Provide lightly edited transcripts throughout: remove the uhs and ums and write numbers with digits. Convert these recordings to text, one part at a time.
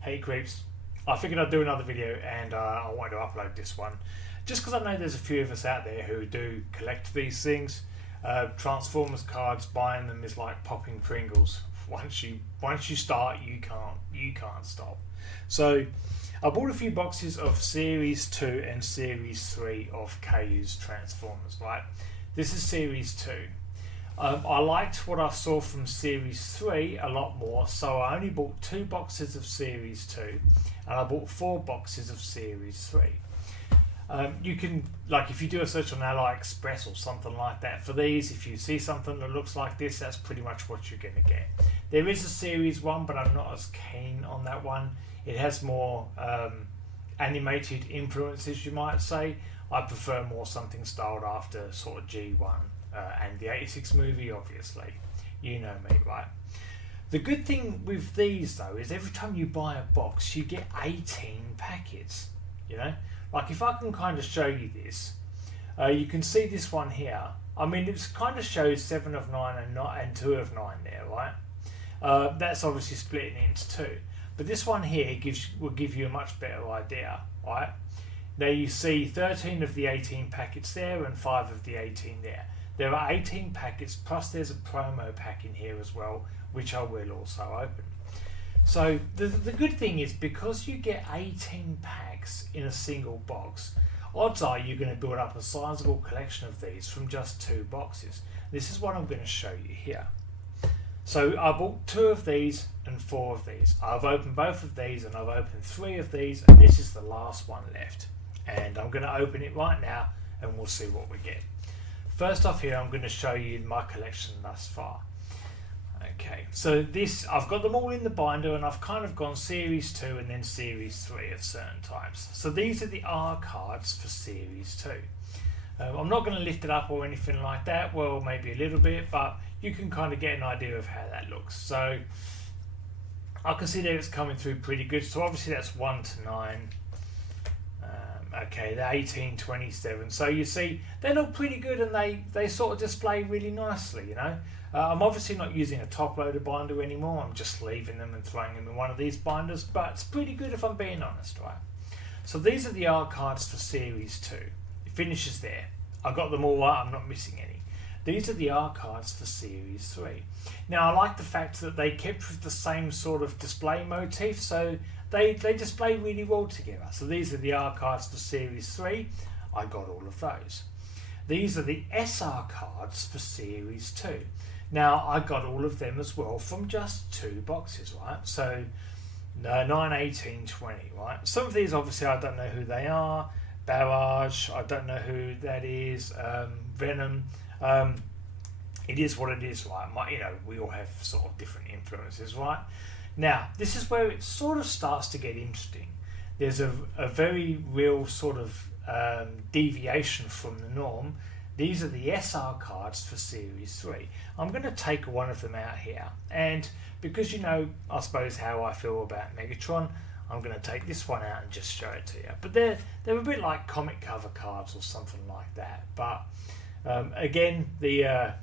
Hey creeps, I figured I'd do another video and I wanted to upload this one just because I know there's a few of us out there who do collect these things. Transformers cards, buying them is like popping Pringles. Once you start, you can't stop. So I bought a few boxes of Series 2 and Series 3 of Kayou's Transformers, right? This is Series 2. I liked what I saw from Series 3 a lot more, so I only bought 2 boxes of Series 2 and I bought 4 boxes of Series 3. You can, like, if you do a search on AliExpress or something like that for these, if you see something that looks like this, that's pretty much what you're going to get. There is a Series 1, but I'm not as keen on that one. It has more animated influences, you might say. I prefer more something styled after sort of G1 and the 86 movie, obviously. You know me, right? The good thing with these, though, is every time you buy a box, you get 18 packets, you know? Like, if I can kind of show you this, you can see this one here. I mean, it kind of shows 7 of 9 and 2 of 9 there, right? That's obviously splitting into 2. But this one here will give you a much better idea, right? Now you see 13 of the 18 packets there and 5 of the 18 there. There are 18 packets, plus there's a promo pack in here as well, which I will also open. So the good thing is, because you get 18 packs in a single box, odds are you're going to build up a sizable collection of these from just 2 boxes. This is what I'm going to show you here. So I bought 2 of these and 4 of these. I've opened both of these and I've opened 3 of these, and this is the last one left. And I'm going to open it right now and we'll see what we get. First off here, I'm going to show you my collection thus far. Okay, so this, I've got them all in the binder and I've kind of gone Series 2 and then Series 3 at certain times. So these are the R cards for Series 2. I'm not going to lift it up or anything like that, well, maybe a little bit, but you can kind of get an idea of how that looks. So I can see that it's coming through pretty good. So obviously that's 1 to 9. Okay, they're 1827. So you see, they look pretty good and they sort of display really nicely, you know. I'm obviously not using a top-loader binder anymore. I'm just leaving them and throwing them in one of these binders, but it's pretty good if I'm being honest, right? So these are the R cards for Series 2. It finishes there. I got them all right, I'm not missing any. These are the R cards for Series 3. Now I like the fact that they kept with the same sort of display motif, so they display really well together. So these are the R cards for Series 3. I got all of those. These are the SR cards for Series 2. Now I got all of them as well from just 2 boxes, right? So 9, 18, 20, right? Some of these obviously I don't know who they are. Barrage, I don't know who that is. Venom. It is what it is, right? You know, we all have sort of different influences, right? Now, this is where it sort of starts to get interesting. There's a very real sort of deviation from the norm. These are the SR cards for Series 3. I'm going to take one of them out here. And because you know, I suppose, how I feel about Megatron, I'm going to take this one out and just show it to you. But they're a bit like comic cover cards or something like that. But again, the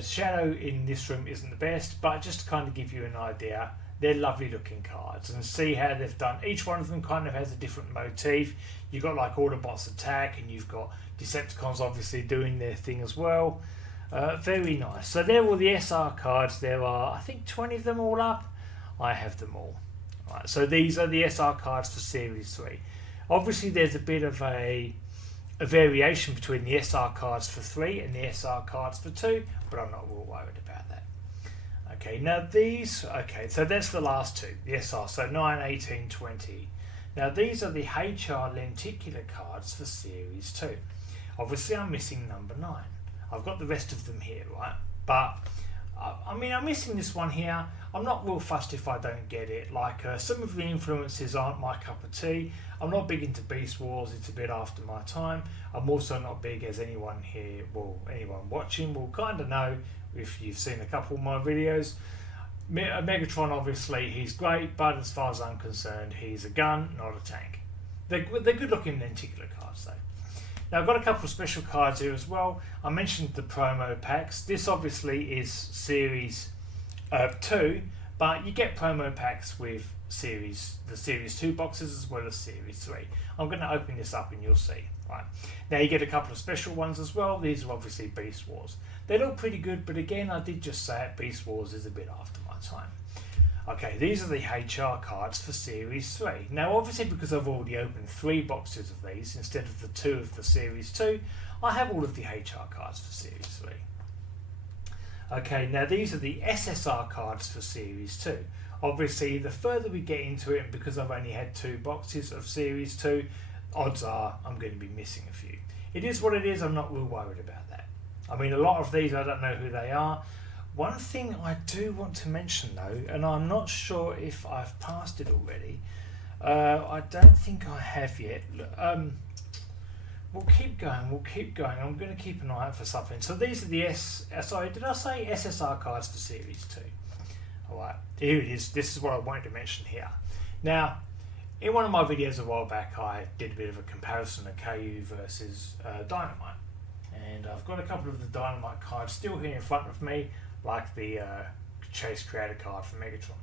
shadow in this room isn't the best, but just to kind of give you an idea, they're lovely looking cards, and see how they've done. Each one of them kind of has a different motif. You've got like Autobots attack, and you've got Decepticons obviously doing their thing as well. Very nice. So they're all the SR cards. There are, I think, 20 of them all up. I have them all. Right, so these are the SR cards for Series 3. Obviously there's a bit of a variation between the SR cards for 3 and the SR cards for 2, but I'm not real worried about that. Okay, now these, okay, so that's the last 2, the SR, so 9, 18, 20. Now these are the HR lenticular cards for Series 2. Obviously I'm missing number 9. I've got the rest of them here, right? But, I mean, I'm missing this one here. I'm not real fussed if I don't get it. Like, some of the influences aren't my cup of tea. I'm not big into Beast Wars, it's a bit after my time. I'm also not big, as anyone here, well, anyone watching will kind of know if you've seen a couple of my videos. Megatron, obviously, he's great, but as far as I'm concerned, he's a gun, not a tank. They're good looking lenticular cards, though. Now, I've got a couple of special cards here as well. I mentioned the promo packs. This obviously is Series 2, but you get promo packs with the Series 2 boxes as well as Series 3. I'm going to open this up and you'll see. Right. Now you get a couple of special ones as well. These are obviously Beast Wars. They look pretty good, but again, I did just say it, Beast Wars is a bit after my time. Okay, these are the HR cards for Series 3. Now obviously because I've already opened 3 boxes of these instead of the 2 of the Series 2, I have all of the HR cards for Series 3. Okay, now these are the SSR cards for Series 2. Obviously, the further we get into it, and because I've only had 2 boxes of Series 2, odds are I'm going to be missing a few. It is what it is, I'm not real worried about that. I mean, a lot of these I don't know who they are. One thing I do want to mention though, and I'm not sure if I've passed it already, I don't think I have yet. We'll keep going, I'm going to keep an eye out for something. So these are the sorry, did I say SSR cards for Series 2? Alright, here it is. This is what I wanted to mention here. Now, in one of my videos a while back, I did a bit of a comparison of Kayou versus Dynamite. And I've got a couple of the Dynamite cards still here in front of me, like the Chase Creator card for Megatron.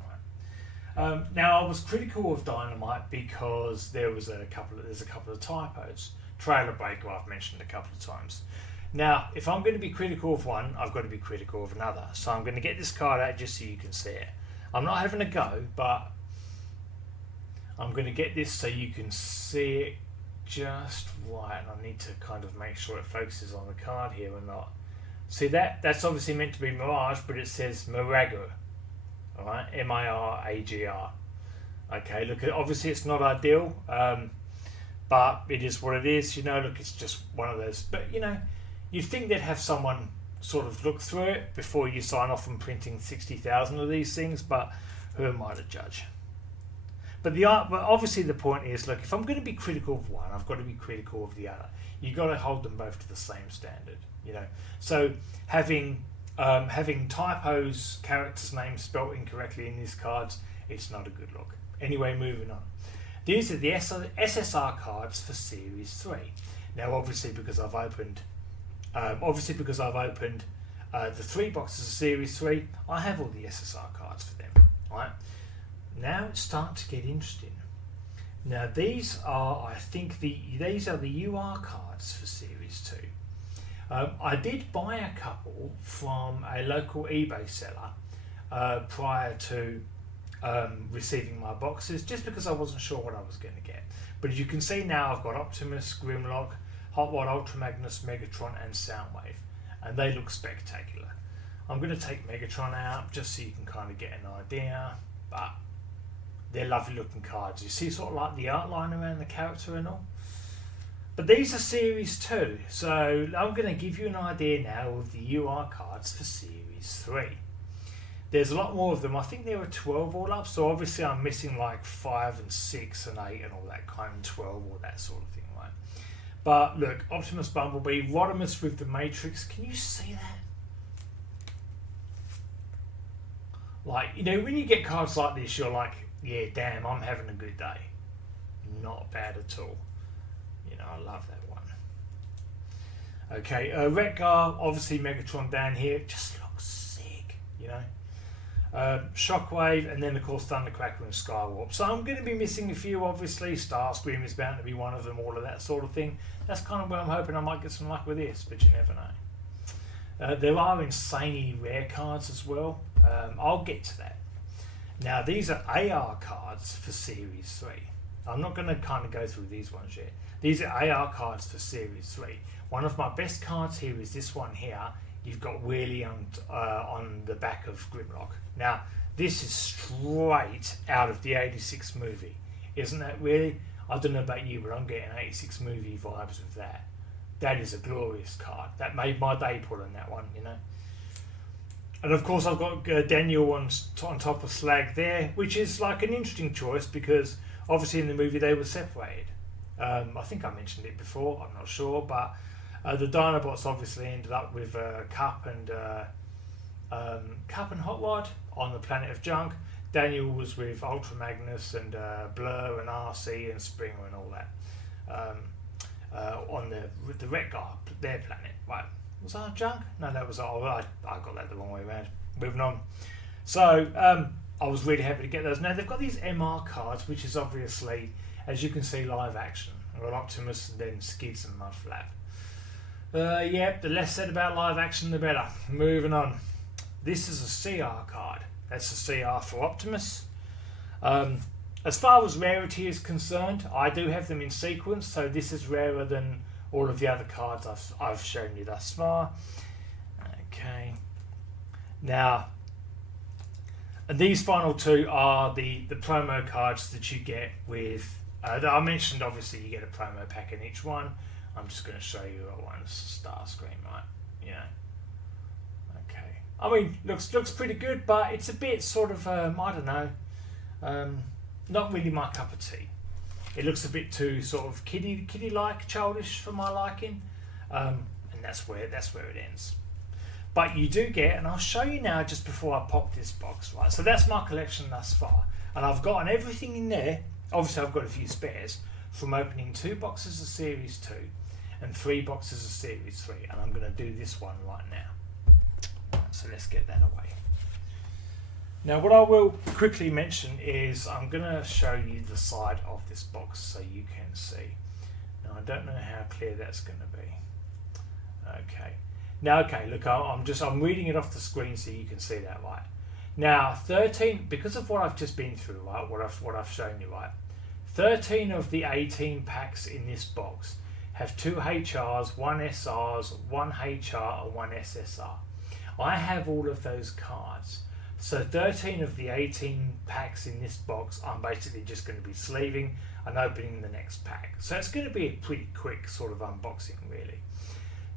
Right? Now, I was critical of Dynamite because there's a couple of typos. Trailer Breaker I've mentioned a couple of times. Now, if I'm going to be critical of one, I've got to be critical of another. So I'm going to get this card out just so you can see it. I'm not having a go, but I'm going to get this so you can see it just right. And I need to kind of make sure it focuses on the card here or not. See that's obviously meant to be Mirage, but it says Miragr. Alright, M-I-R-A-G-R. Okay, look, obviously it's not ideal, but it is what it is. You know, look, it's just one of those. But, you know, you'd think they'd have someone sort of look through it before you sign off on printing 60,000 of these things, but who am I to judge? But obviously the point is, look, if I'm going to be critical of one, I've got to be critical of the other. You've got to hold them both to the same standard, you know. So having typos, characters' names spelt incorrectly in these cards, it's not a good look. Anyway, moving on. These are the SSR cards for Series 3. Now, obviously because I've opened the 3 boxes of Series 3, I have all the SSR cards for them. Right? Now it's starting to get interesting. Now these are, I think these are the UR cards for Series 2. I did buy a couple from a local eBay seller prior to receiving my boxes, just because I wasn't sure what I was going to get. But as you can see now, I've got Optimus, Grimlock, Hot Rod, Ultra Magnus, Megatron and Soundwave, and they look spectacular. I'm going to take Megatron out just so you can kind of get an idea, but they're lovely looking cards. You see sort of like the outline around the character and all. But these are Series 2, so I'm going to give you an idea now of the UR cards for Series 3. There's a lot more of them. I think there were 12 all up, so obviously I'm missing like 5 and 6 and 8 and all that kind of 12 or that sort of thing, right? But look, Optimus Bumblebee, Rodimus with the Matrix, can you see that? Like, you know, when you get cards like this, you're like, yeah, damn, I'm having a good day. Not bad at all. You know, I love that one. Okay, Retgar, obviously Megatron down here, just looks sick, you know. Shockwave, and then of course Thundercracker and Skywarp. So I'm going to be missing a few, obviously. Starscream is bound to be one of them, all of that sort of thing. That's kind of where I'm hoping I might get some luck with this, but you never know. There are insanely rare cards as well. I'll get to that. Now these are AR cards for Series 3. I'm not going to kind of go through these ones yet. These are AR cards for Series 3. One of my best cards here is this one here. You've got Wheelie on the back of Grimlock. Now, this is straight out of the 86 movie. Isn't that really? I don't know about you, but I'm getting 86 movie vibes with that. That is a glorious card. That made my day pulling that one, you know. And of course I've got Daniel on top of Slag there, which is like an interesting choice because obviously in the movie they were separated. I think I mentioned it before, I'm not sure, but the Dinobots obviously ended up with Cup and Hot Rod on the planet of Junk. Daniel was with Ultra Magnus and Blur and RC and Springer and all that on the Retgar, their planet, right? Was that Junk? No, that was I got that the wrong way around. Moving on. So I was really happy to get those. Now they've got these MR cards, which is obviously, as you can see, live action. I've got Optimus and then Skids and Mudflap. Yeah, the less said about live action, the better. Moving on. This is a CR card. That's a CR for Optimus. As far as rarity is concerned, I do have them in sequence, so this is rarer than all of the other cards I've shown you thus far. Okay. Now, these final two are the promo cards that you get with... I mentioned, obviously, you get a promo pack in each one. I'm just going to show you one star screen, right? Yeah. Okay. I mean, looks pretty good, but it's a bit sort of, I don't know, not really my cup of tea. It looks a bit too sort of kiddie-like, childish for my liking, and that's where it ends. But you do get, and I'll show you now just before I pop this box, right? So that's my collection thus far, and I've gotten everything in there. Obviously, I've got a few spares from opening 2 boxes of Series 2 and 3 boxes of Series 3, and I'm going to do this one right now. So let's get that away. Now, what I will quickly mention is I'm going to show you the side of this box so you can see. Now, I don't know how clear that's going to be. Okay. Now, okay, look, I'm reading it off the screen so you can see that, right? Now, 13, because of what I've just been through, right, what I've shown you, right, 13 of the 18 packs in this box have 2 HRs, 1 SRs, 1 HR, and 1 SSR. I have all of those cards. So 13 of the 18 packs in this box, I'm basically just going to be sleeving and opening the next pack. So it's going to be a pretty quick sort of unboxing, really.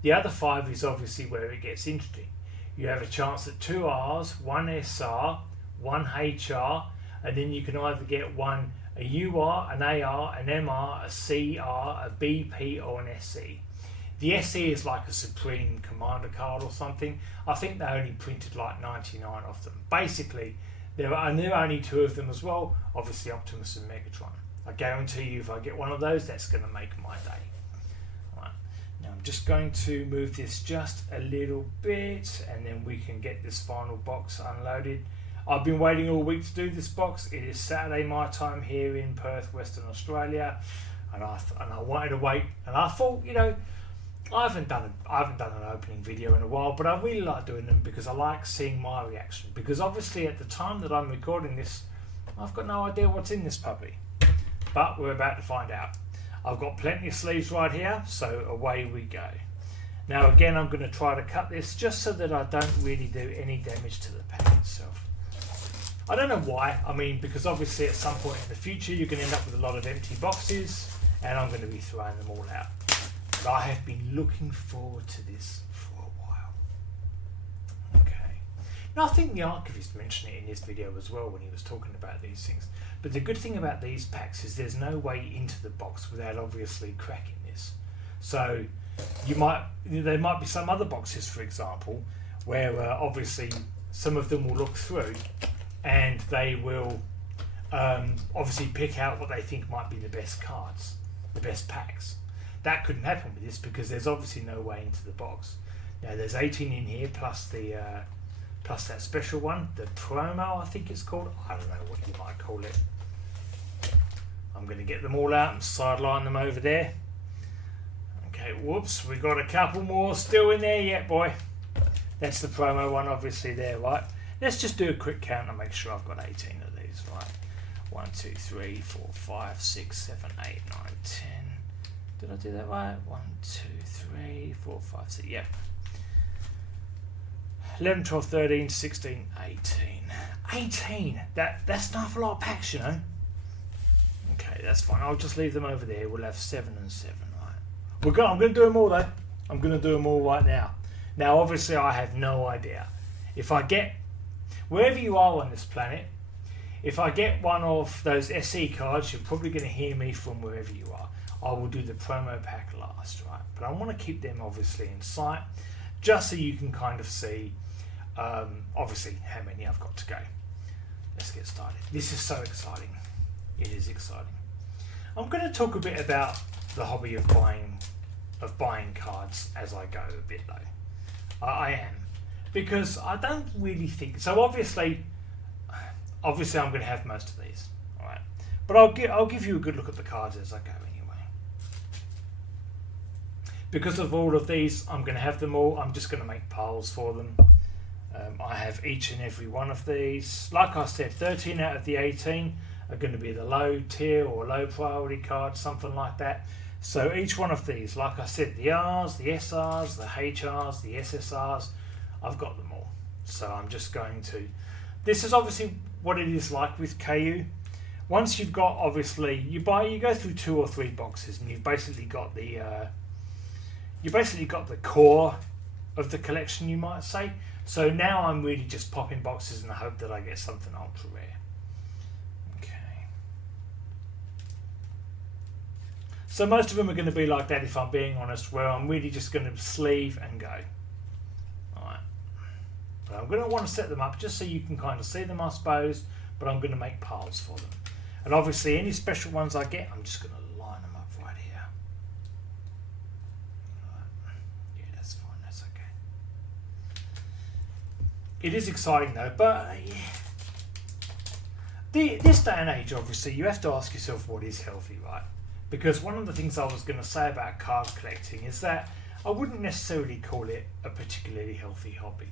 The other 5 is obviously where it gets interesting. You have a chance at 2 Rs, 1 SR, 1 HR, and then you can either get a UR, an AR, an MR, a CR, a BP, or an SE. The SE is like a Supreme Commander card or something. I think they only printed like 99 of them. Basically, there are only 2 of them as well, obviously Optimus and Megatron. I guarantee you if I get one of those, that's going to make my day. Right. Now I'm just going to move this just a little bit and then we can get this final box unloaded. I've been waiting all week to do this box. It is Saturday my time here in Perth, Western Australia, and I wanted to wait, and I thought, you know, I haven't done an opening video in a while, but I really like doing them because I like seeing my reaction. Because obviously at the time that I'm recording this, I've got no idea what's in this puppy. But we're about to find out. I've got plenty of sleeves right here, so away we go. Now again, I'm going to try to cut this just so that I don't really do any damage to the pack itself. I don't know why. I mean, because obviously at some point in the future you're going to end up with a lot of empty boxes, and I'm going to be throwing them all out. But I have been looking forward to this for a while. Okay. Now I think the archivist mentioned it in his video as well when he was talking about these things. But the good thing about these packs is there's no way into the box without obviously cracking this. So there might be some other boxes, for example, where obviously some of them will look through and they will obviously pick out what they think might be the best cards, the best packs. That couldn't happen with this because there's obviously no way into the box. Now there's 18 in here plus that special one, the promo I think it's called. I don't know what you might call it. I'm going to get them all out and sideline them over there. Okay, whoops, we've got a couple more still in there yet, boy. That's the promo one obviously there, right? Let's just do a quick count and make sure I've got 18 of these, right? 1, 2, 3, 4, 5, 6, 7, 8, 9, 10. Did I do that right? 1, 2, 3, 4, 5, 6. Yep. 11, 12, 13, 16, 18. 18! That's not a lot of packs, you know. Okay, that's fine. I'll just leave them over there. We'll have 7 and 7, right? I'm going to do them all, though. I'm going to do them all right now. Now, obviously, I have no idea. If I get... Wherever you are on this planet, if I get one of those SE cards, you're probably going to hear me from wherever you are. I will do the promo pack last, right? But I want to keep them obviously in sight, just so you can kind of see, obviously, how many I've got to go. Let's get started. This is so exciting. It is exciting. I'm going to talk a bit about the hobby of buying cards as I go a bit though. I am, because I don't really think so. Obviously, obviously I'm going to have most of these. All right, but I'll give you a good look at the cards as I go anyway. Because of all of these, I'm going to have them all. I'm just going to make piles for them. I have each and every one of these. Like I said, 13 out of the 18 are going to be the low tier or low priority cards, something like that. So each one of these, like I said, the Rs, the SRs, the HRs, the SSRs, I've got them all. So I'm just going to... This is obviously what it is like with Kayou. Once you've got, obviously, you go through 2 or 3 boxes, and you've basically got the core of the collection, you might say. So now I'm really just popping boxes in the hope that I get something ultra rare. Okay. So most of them are going to be like that, if I'm being honest, where I'm really just going to sleeve and go. Alright. But I'm going to want to set them up just so you can kind of see them, I suppose, but I'm going to make piles for them. And obviously any special ones I get, I'm just going to line them up right here. Right. Yeah, that's fine, that's okay. It is exciting though, but yeah. This day and age, obviously, you have to ask yourself what is healthy, right? Because one of the things I was going to say about card collecting is that I wouldn't necessarily call it a particularly healthy hobby,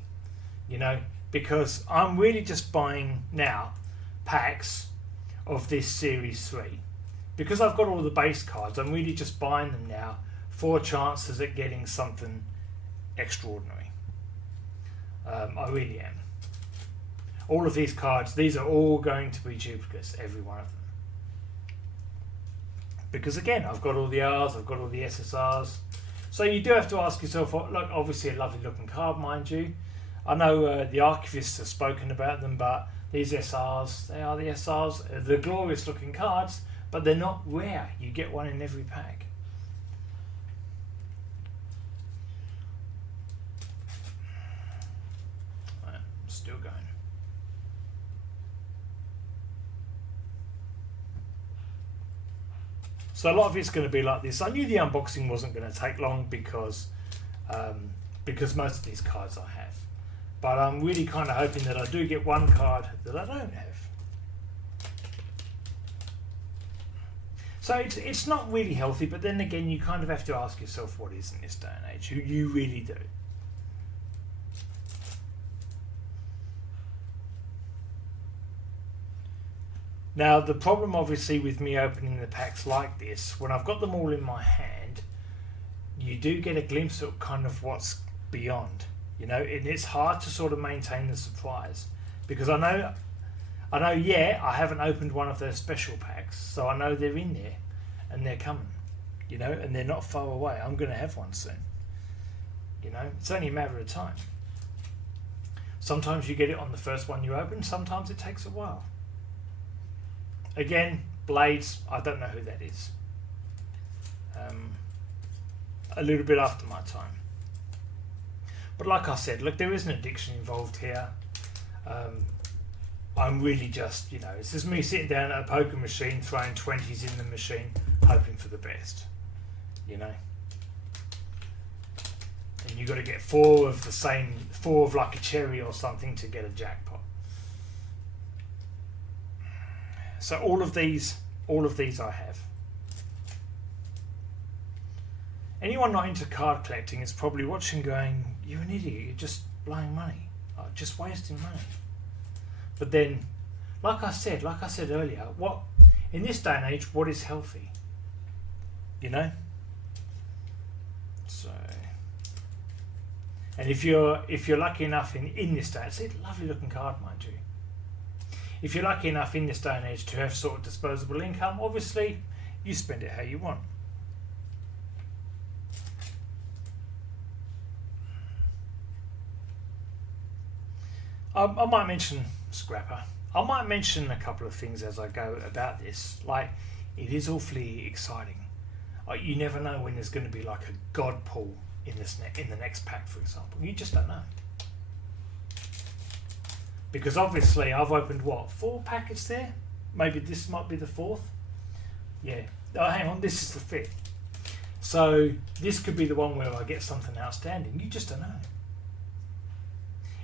you know, because I'm really just buying now packs of this Series 3. Because I've got all the base cards, I'm really just buying them now for chances at getting something extraordinary. I really am. All of these cards, these are all going to be duplicates, every one of them. Because again, I've got all the Rs, I've got all the SSRs. So you do have to ask yourself, look, obviously a lovely looking card, mind you. I know the archivists have spoken about them, but these SRs, they are the SRs. They're glorious looking cards, but they're not rare. You get one in every pack. Right, still going. So a lot of it's going to be like this. I knew the unboxing wasn't going to take long because most of these cards I have. But I'm really kind of hoping that I do get one card that I don't have. So it's not really healthy, but then again, you kind of have to ask yourself what is in this day and age. You really do. Now, the problem obviously with me opening the packs like this, when I've got them all in my hand, you do get a glimpse of kind of what's beyond. You know, and it's hard to sort of maintain the surprise. Because I know, yeah, I haven't opened one of those special packs, so I know they're in there, and they're coming. You know, and they're not far away. I'm going to have one soon. You know, it's only a matter of time. Sometimes you get it on the first one you open, sometimes it takes a while. Again, Blades, I don't know who that is. A little bit after my time. But like I said, look, there is an addiction involved here. I'm really just, you know, it's just me sitting down at a poker machine, throwing 20s in the machine, hoping for the best. You know? And you've got to get four of like a cherry or something to get a jackpot. So all of these I have. Anyone not into card collecting is probably watching going, you're an idiot, you're just blowing money, just wasting money. But then, like I said earlier, what in this day and age, what is healthy? You know? So, and if you're lucky enough in this day, it's a lovely looking card, mind you. If you're lucky enough in this day and age to have sort of disposable income, obviously you spend it how you want. I might mention Scrapper. I might mention a couple of things as I go about this. Like, it is awfully exciting. You never know when there's going to be like a god pull in the next pack, for example. You just don't know. Because obviously I've opened, 4 packets there? Maybe this might be the 4th? Yeah. Oh, hang on, this is the 5th. So this could be the one where I get something outstanding. You just don't know.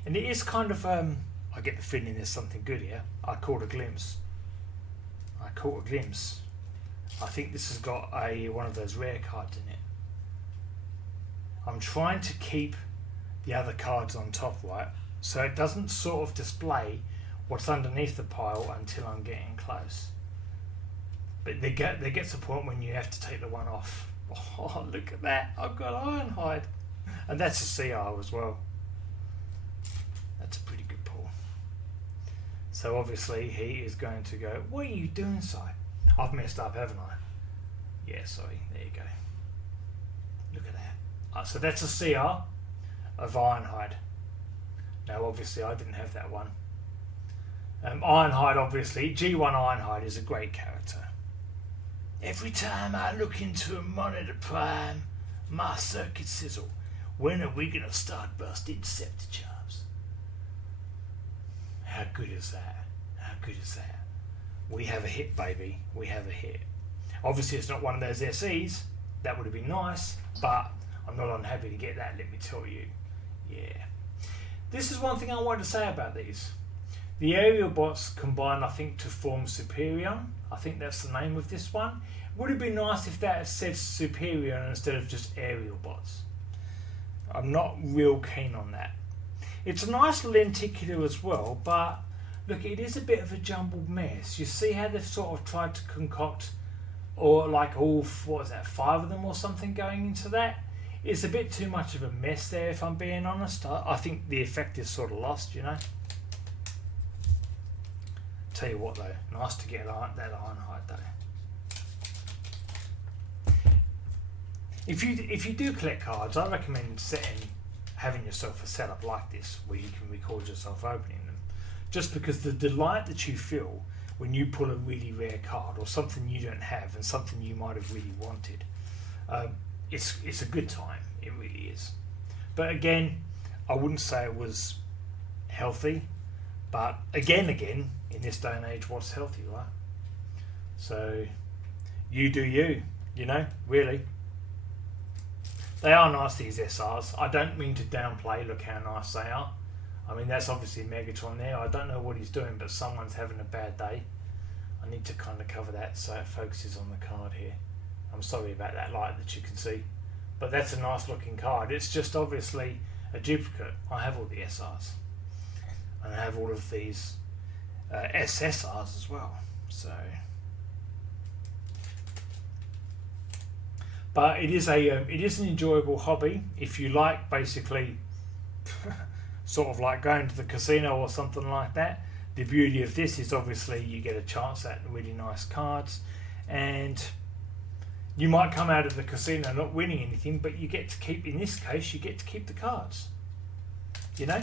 And it is kind of, I get the feeling there's something good here. I caught a glimpse. I think this has got one of those rare cards in it. I'm trying to keep the other cards on top, right? So it doesn't sort of display what's underneath the pile until I'm getting close. But there gets a point when you have to take the one off. Oh, look at that. I've got Ironhide. And that's a CR as well. That's a pretty good pull. So obviously he is going to go, what are you doing, Si? I've messed up, haven't I? Yeah, sorry. There you go. Look at that. So that's a CR of Ironhide. Now obviously I didn't have that one. Ironhide, obviously, G1 Ironhide is a great character. Every time I look into a monitor prime, my circuits sizzle. When are we going to start busting Decepticharms? How good is that? How good is that? We have a hit, baby. We have a hit. Obviously, it's not one of those SEs. That would have been nice, but I'm not unhappy to get that, let me tell you. Yeah. This is one thing I wanted to say about these. The aerial bots combine, I think, to form Superior. I think that's the name of this one. Would it be nice if that had said Superior instead of just aerial bots? I'm not real keen on that. It's a nice lenticular as well, but look, it is a bit of a jumbled mess. You see how they've sort of tried to concoct, or like all, what is that, 5 of them or something going into that? It's a bit too much of a mess there, if I'm being honest. I think the effect is sort of lost, you know. Tell you what though, nice to get that Ironhide though. If you do collect cards, I recommend having yourself a setup like this where you can record yourself opening them. Just because the delight that you feel when you pull a really rare card or something you don't have and something you might have really wanted, it's a good time. It really is. But again, I wouldn't say it was healthy. But again, in this day and age, what's healthy, right? So you do you, you know, really. They are nice, these SRs. I don't mean to downplay, look how nice they are. I mean, that's obviously Megatron there. I don't know what he's doing, but someone's having a bad day. I need to kind of cover that so it focuses on the card here. I'm sorry about that light that you can see. But that's a nice looking card. It's just obviously a duplicate. I have all the SRs. And I have all of these SSRs as well. So, but it is an enjoyable hobby if you like basically sort of like going to the casino or something like that. The beauty of this is obviously you get a chance at really nice cards, and you might come out of the casino not winning anything, but you get to keep, in this case, you get to keep the cards. You know?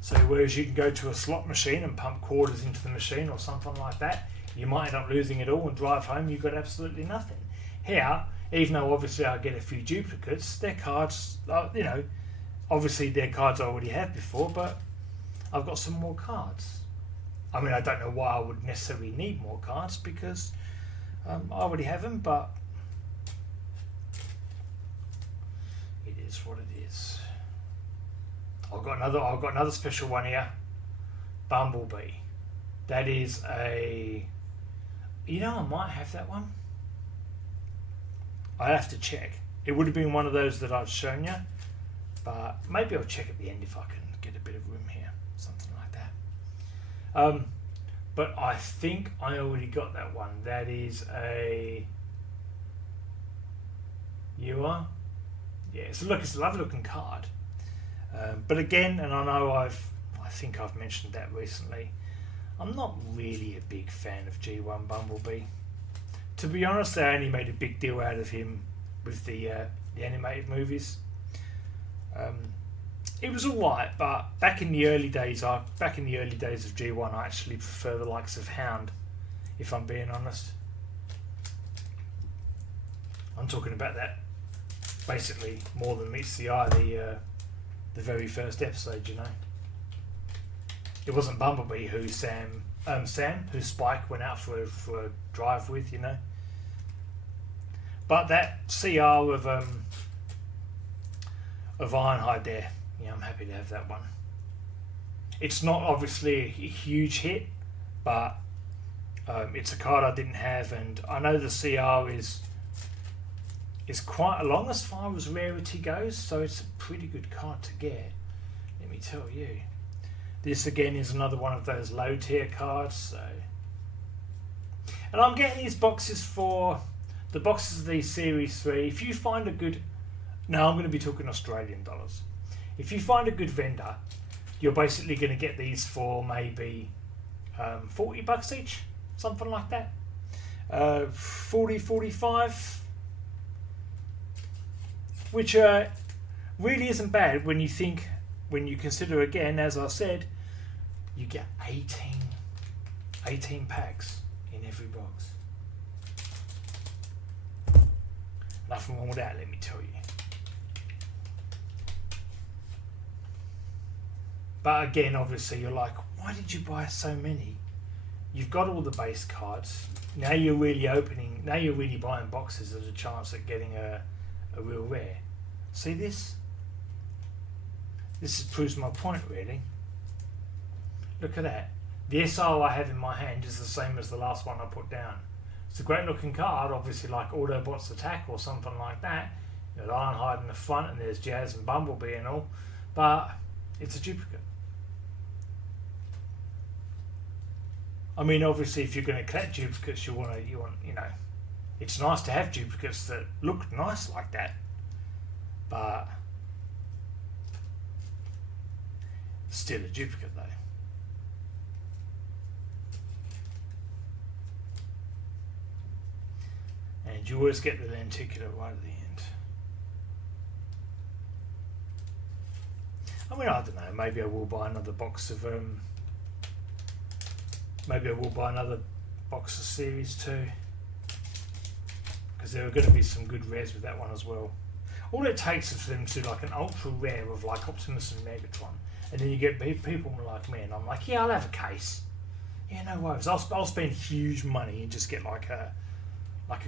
So whereas you can go to a slot machine and pump quarters into the machine or something like that, you might end up losing it all and drive home, you've got absolutely nothing. Here, even though obviously I get a few duplicates, their cards, you know, obviously they're cards I already have before, but I've got some more cards. I mean, I don't know why I would necessarily need more cards because I already have them, but it is what it is. I've got another special one here. Bumblebee. That is a... You know, I might have that one. I'd have to check. It would have been one of those that I've shown you, but maybe I'll check at the end if I can get a bit of room here. Something like that. But I think I already got that one. That is a... You are? Yeah, so look, it's a lovely looking card. But again, and I know I think I've mentioned that recently, I'm not really a big fan of G1 Bumblebee. To be honest, they only made a big deal out of him with the animated movies. It was alright, but back in the early days of G1, I actually prefer the likes of Hound, if I'm being honest. I'm talking about that basically more than meets the eye, the very first episode, you know. It wasn't Bumblebee who who Spike went out for a drive with, you know. But that CR of Ironhide there, yeah, I'm happy to have that one. It's not obviously a huge hit, but it's a card I didn't have, and I know the CR is quite along as far as rarity goes, so it's a pretty good card to get, let me tell you. This again is another one of those low tier cards, so. And I'm getting these boxes for the boxes of these Series 3. If you find a good, now I'm going to be talking Australian dollars. If you find a good vendor, you're basically going to get these for maybe $40 each, something like that. 40, 45, which really isn't bad when you consider, again, as I said, you get 18 packs in every box. Nothing wrong with that, let me tell you. But again, obviously, you're like, why did you buy so many? You've got all the base cards. Now you're really buying boxes. There's a chance at getting a real rare. See this? This proves my point, really. Look at that. The SR I have in my hand is the same as the last one I put down. It's a great looking card, obviously like Autobots Attack or something like that. You know, Ironhide in the front, and there's Jazz and Bumblebee and all. But it's a duplicate. I mean, obviously, if you're going to collect duplicates, you want, it's nice to have duplicates that look nice like that. But still a duplicate, though. And you always get the lenticular right at the end. I mean, I don't know. Maybe I will buy another box of Series 2, because there are going to be some good rares with that one as well. All it takes is for them to do like an ultra rare of like Optimus and Megatron, and then you get people like me, and I'm like, yeah, I'll have a case. Yeah, no worries. I'll spend huge money and just get like a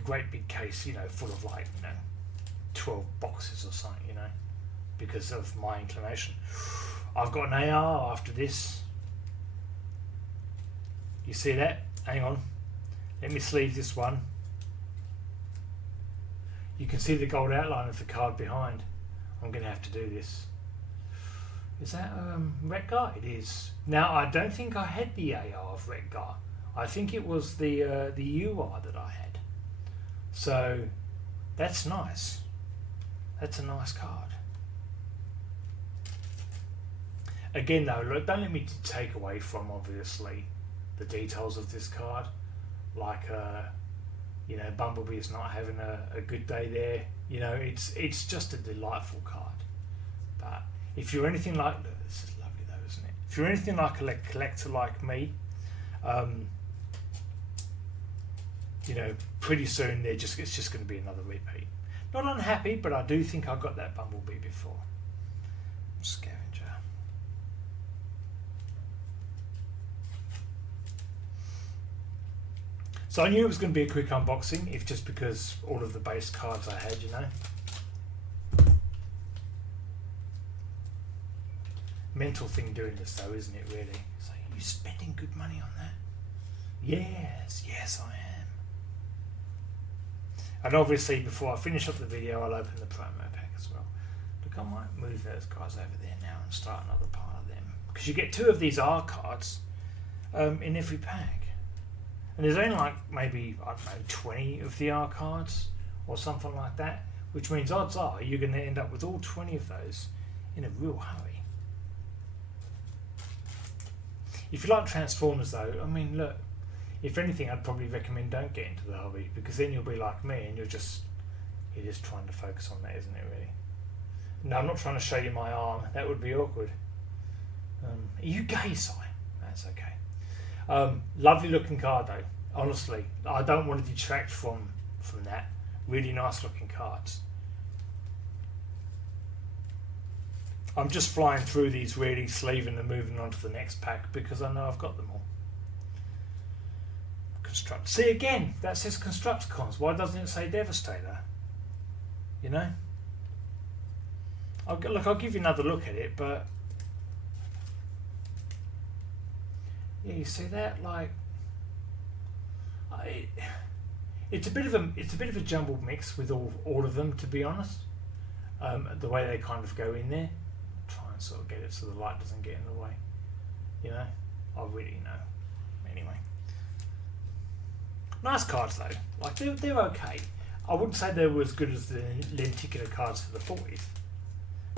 great big case, full of 12 boxes or something, because of my inclination. I've got an AR after this. You see that? Hang on. Let me sleeve this one. You can see the gold outline of the card behind. I'm going to have to do this. Is that Retgar? It is. Now, I don't think I had the AR of Retgar. I think it was the UR that I had. So, that's nice. That's a nice card. Again, though, look, don't let me take away from, obviously, the details of this card. Like, Bumblebee's not having a good day there. It's just a delightful card. But if you're anything like, this is lovely though, isn't it? If you're anything like a collector like me, pretty soon it's just going to be another repeat. Not unhappy, but I do think I got that Bumblebee before. Scavenger. So I knew it was going to be a quick unboxing, if just because all of the base cards I had, Mental thing doing this though, isn't it, really? So are you spending good money on that? Yes I am. And obviously before I finish up the video, I'll open the promo pack as well. Look, I might move those guys over there now and start another part of them. Because you get 2 of these R cards in every pack. And there's only like maybe, I don't know, 20 of the R cards or something like that, which means odds are you're going to end up with all 20 of those in a real hurry. If you like Transformers though, I mean, look, if anything, I'd probably recommend don't get into the hobby, because then you'll be like me and you're just trying to focus on that, isn't it, really? No, I'm not trying to show you my arm. That would be awkward. Are you gay, Si? That's okay. Lovely looking card though, honestly. I don't want to detract from that. Really nice looking cards. I'm just flying through these, really sleeving and moving on to the next pack because I know I've got them all. Construct. See, again, that says Constructicons. Why doesn't it say Devastator? I'll give you another look at it, but Yeah, you see that? Like, I, it's a bit of a jumbled mix with all of them, to be honest. The way they kind of go in there, try and sort of get it so the light doesn't get in the way. You know, I really know. Anyway, nice cards though. Like they're okay. I wouldn't say they were as good as the lenticular cards for the 40th,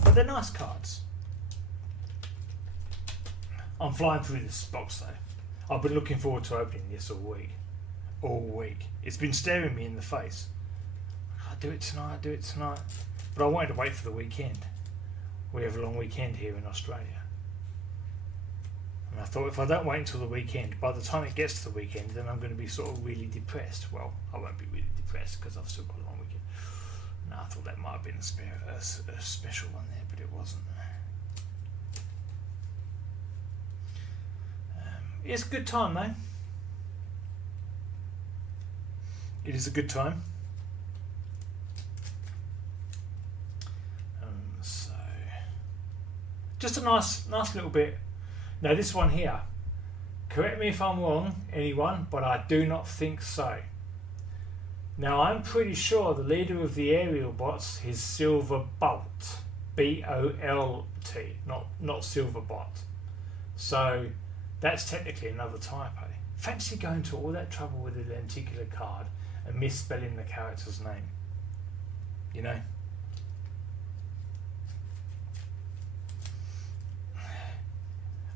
but they're nice cards. I'm flying through this box though. I've been looking forward to opening this all week. All week. It's been staring me in the face. I'll do it tonight. But I wanted to wait for the weekend. We have a long weekend here in Australia. And I thought if I don't wait until the weekend, by the time it gets to the weekend, then I'm going to be sort of really depressed. Well, I won't be really depressed because I've still got a long weekend. No, I thought that might have been a special one there, but it wasn't. It's a good time though. It is a good time. So, just a nice little bit. Now this one here, correct me if I'm wrong, anyone, but I do not think so. Now I'm pretty sure the leader of the aerial bots is Silver Bolt, B-O-L-T, not Silver Bot. So that's technically another typo. Fancy going to all that trouble with a lenticular card and misspelling the character's name. You know?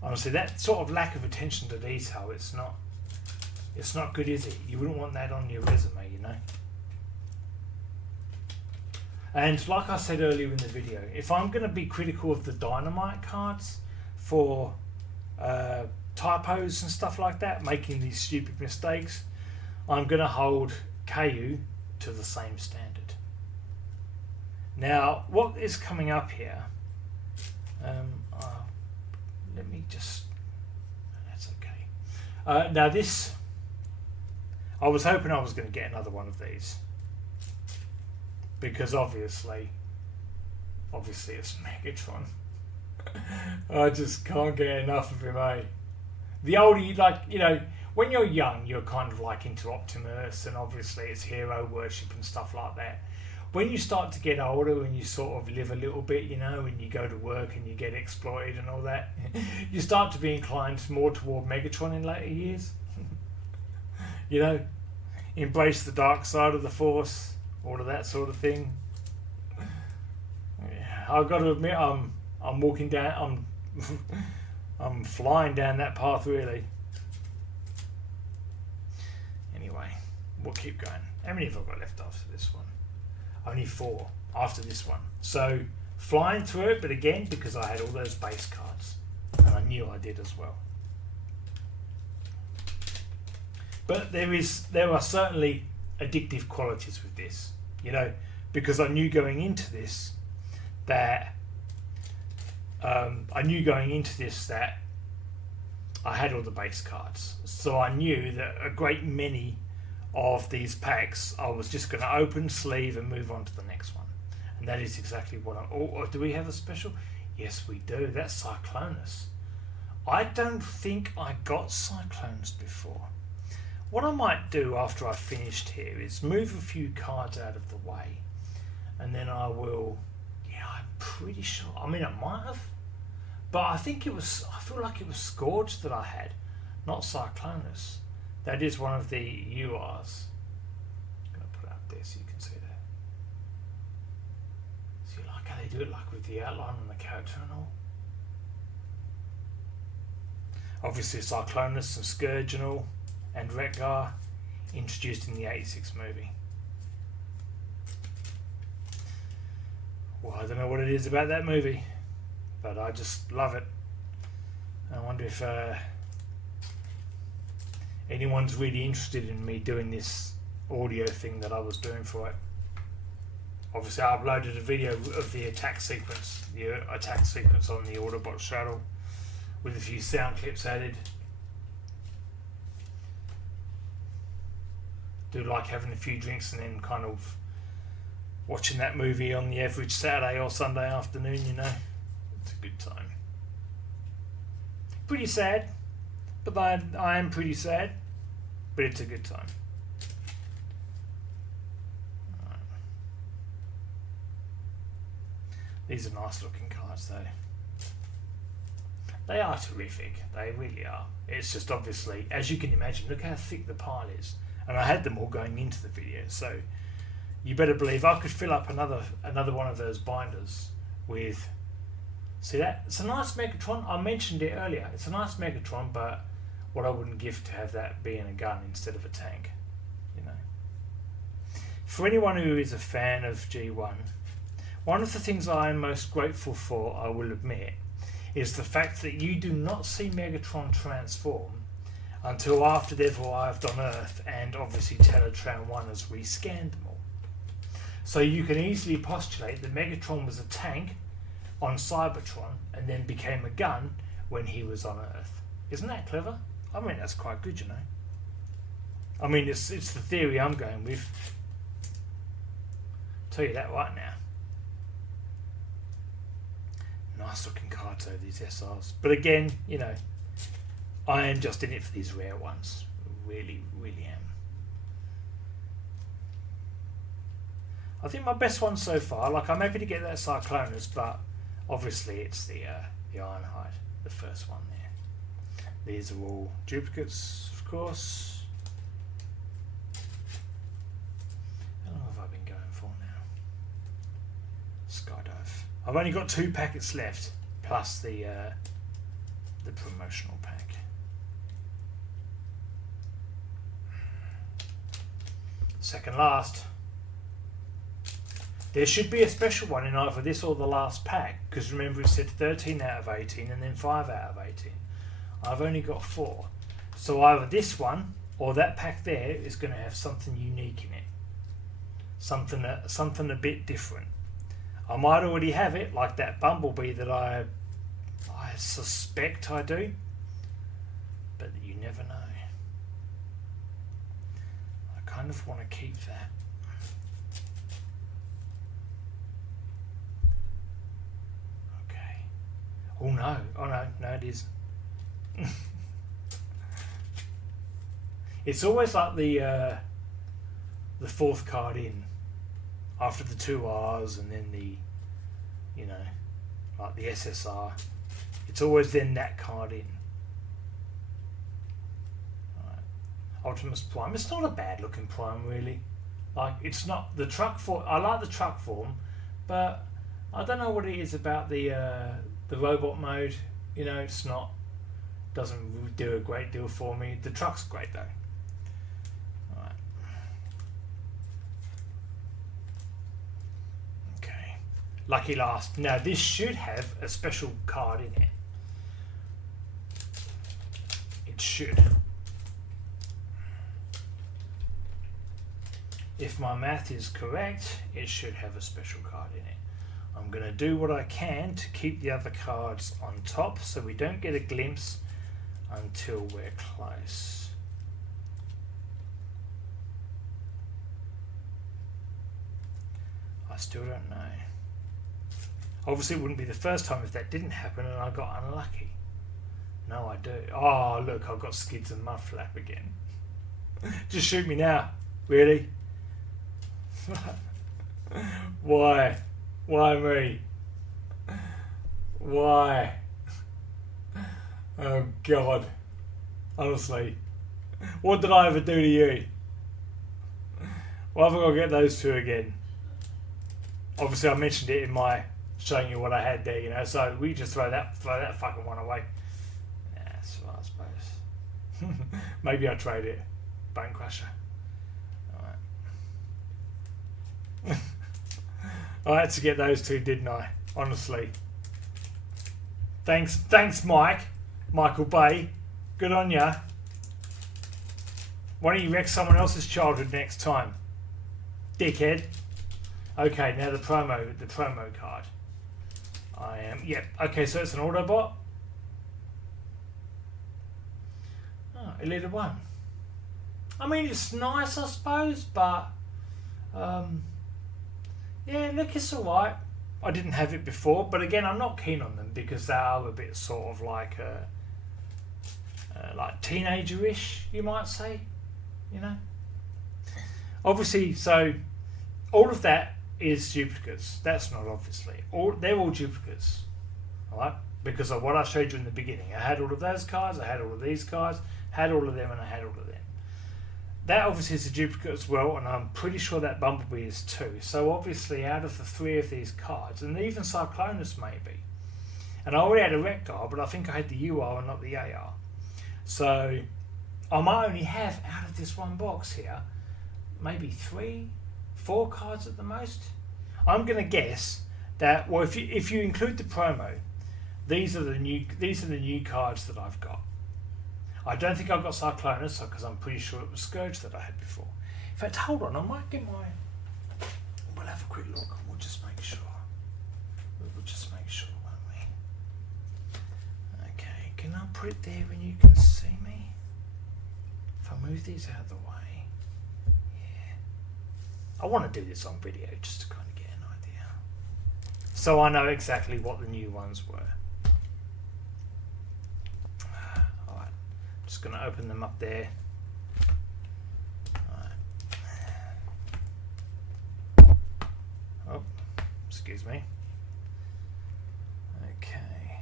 Honestly, that sort of lack of attention to detail, it's not good, is it? You wouldn't want that on your resume, you know? And like I said earlier in the video, if I'm going to be critical of the Dynamite cards for typos and stuff like that, making these stupid mistakes, I'm going to hold Kayou to the same standard. Now, what is coming up here? Let me just. That's okay. Now this, I was hoping I was going to get another one of these because obviously it's Megatron. I just can't get enough of him, eh? The older you like, you know, when you're young, you're kind of like into Optimus and obviously it's hero worship and stuff like that. When you start to get older and you sort of live a little bit, you know, and you go to work and you get exploited and all that, you start to be inclined more toward Megatron in later years. You know, embrace the dark side of the Force, all of that sort of thing. Yeah, I've got to admit, I'm walking down, I'm flying down that path really. Anyway, we'll keep going. How many have I got left after this one? Only 4 after this one. So flying through it, but again, because I had all those base cards. And I knew I did as well. But there are certainly addictive qualities with this. You know, because I knew going into this that I had all the base cards. So I knew that a great many of these packs I was just going to open, sleeve and move on to the next one. And that is exactly what do we have a special? Yes we do. That's Cyclonus. I don't think I got Cyclonus before. What I might do after I've finished here is move a few cards out of the way and then I will, yeah, I'm pretty sure, I mean I might have, but I feel like it was Scourge that I had, not Cyclonus. That is one of the URs. I'm going to put it up there so you can see that. So you like how they do it like with the outline on the character and all? Obviously Cyclonus and Scourge and all, and Retgar, introduced in the 86 movie. Well, I don't know what it is about that movie, but I just love it. I wonder if anyone's really interested in me doing this audio thing that I was doing for it. Obviously I uploaded a video of the attack sequence on the Autobot shuttle with a few sound clips added. Do like having a few drinks and then kind of watching that movie on the average Saturday or Sunday afternoon, you know. It's a good time. Pretty sad, But I am pretty sad. But it's a good time. Right. These are nice looking cards though. They are terrific. They really are. It's just obviously, as you can imagine, look how thick the pile is. And I had them all going into the video, so you better believe I could fill up another one of those binders with. See that? It's a nice Megatron. I mentioned it earlier. It's a nice Megatron, but what I wouldn't give to have that being a gun instead of a tank, you know. For anyone who is a fan of G1, one of the things I am most grateful for, I will admit, is the fact that you do not see Megatron transform until after they've arrived on Earth, and obviously Teletran 1 has rescanned them all. So you can easily postulate that Megatron was a tank on Cybertron and then became a gun when he was on Earth. Isn't that clever? I mean, that's quite good, you know. I mean, it's the theory I'm going with. Tell you that right now. Nice looking cards over these SRs. But again, you know, I am just in it for these rare ones. Really, really am. I think my best one so far, like I'm happy to get that Cyclonus, but obviously it's the Ironhide, the first one there. These are all duplicates, of course. How long have I been going for now? Skydive. I've only got 2 packets left, plus the promotional pack. Second last. There should be a special one in either this or the last pack, because remember it said 13 out of 18 and then 5 out of 18. I've only got 4. So either this one or that pack there is going to have something unique in it. Something a bit different. I might already have it, like that Bumblebee that I suspect I do. But you never know. I kind of want to keep that. Okay. Oh no, it is. It's always like the 4th card in, after the 2 R's and then the, you know, like the SSR. It's always then that card in. Right. Optimus Prime. It's not a bad looking Prime really. Like it's not the truck form. I like the truck form, but I don't know what it is about the robot mode. You know, it's not. Doesn't do a great deal for me. The truck's great though. Right. Okay. Lucky last. Now this should have a special card in it. It should. If my math is correct, it should have a special card in it. I'm going to do what I can to keep the other cards on top so we don't get a glimpse until we're close. I still don't know. Obviously it wouldn't be the first time if that didn't happen and I got unlucky. No, I do. Oh look, I've got Skids and Mudflap again. Just shoot me now. Really? Why? Why me? Why? Oh God. Honestly. What did I ever do to you? Why have I got to get those 2 again? Obviously I mentioned it in my showing you what I had there, you know, so we just throw that fucking one away. Yeah, that's what I suppose. Maybe I trade it. Bone Crusher. Alright. I had to get those 2, didn't I? Honestly. Thanks Michael Bay. Good on ya. Why don't you wreck someone else's childhood next time? Dickhead. Okay, now the promo card. Yep. Okay, so it's an Autobot. Oh, Elite 1. I mean, it's nice, I suppose, but yeah, look, it's alright. I didn't have it before, but again, I'm not keen on them because they are a bit sort of like like teenager-ish, you might say, you know. Obviously, so all of that is duplicates. That's not obviously. They're all duplicates, all right? Because of what I showed you in the beginning. I had all of those cards, I had all of these cards, had all of them, and I had all of them. That obviously is a duplicate as well, and I'm pretty sure that Bumblebee is too. So obviously, out of the 3 of these cards, and even Cyclonus maybe, and I already had a Rekgar, but I think I had the UR and not the AR. So I might only have, out of this one box here, maybe 3, 4 cards at the most. I'm going to guess that, well, if you include the promo, these are the new cards that I've got. I don't think I've got Cyclonus because I'm pretty sure it was Scourge that I had before. In fact, hold on, I might get my. We'll have a quick look and we'll just make sure. We'll just make sure, won't we? Okay, can I put it there when you can see me? If I move these out of the way. Yeah. I want to do this on video just to kind of get an idea. So I know exactly what the new ones were. Just going to open them up there. Right. Oh, excuse me. Okay.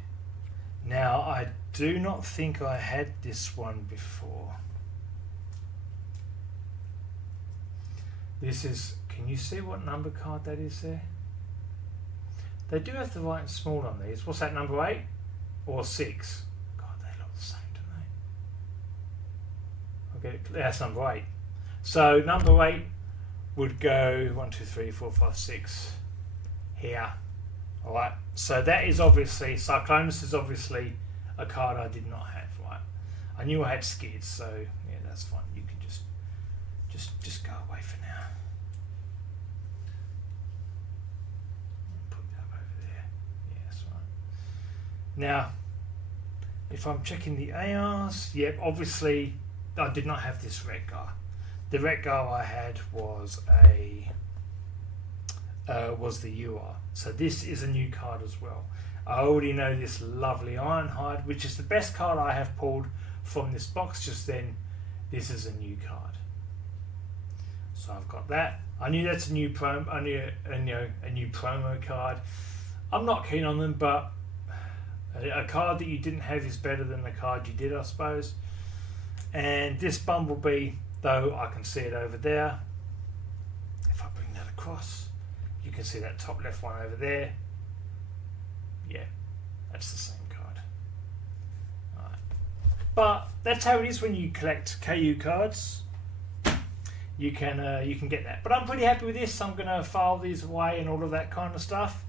Now, I do not think I had this one before. This is, can you see what number card that is there? They do have the right and small on these. What's that, number 8 or 6? Okay, that's number 8. So number 8 would go 1, 2, 3, 4, 5, 6 here. All right. So that is obviously Cyclonus is obviously a card I did not have. Right. I knew I had Skids, so yeah, that's fine. You can just go away for now. Put that over there. Yeah, that's right. Now, if I'm checking the ARs, yep, obviously. I did not have this Rekgar. The Rekgar I had was the UR. So this is a new card as well. I already know this lovely Ironhide, which is the best card I have pulled from this box just then. This is a new card. So I've got that. I knew that's a new promo. I knew a new promo card. I'm not keen on them, but a card that you didn't have is better than the card you did, I suppose. And this Bumblebee, though, I can see it over there. If I bring that across, you can see that top left one over there. Yeah, that's the same card. All right. But that's how it is when you collect Kayou cards. You can get that. But I'm pretty happy with this. I'm going to file these away and all of that kind of stuff.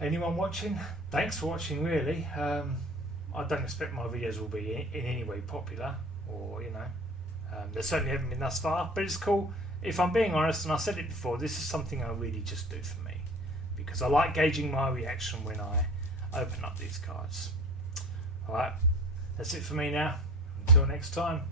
Anyone watching? Thanks for watching, really. I don't expect my videos will be in any way popular, or they certainly haven't been thus far. But it's cool. If I'm being honest, and I said it before, this is something I really just do for me because I like gauging my reaction when I open up these cards. All right, that's it for me now. Until next time.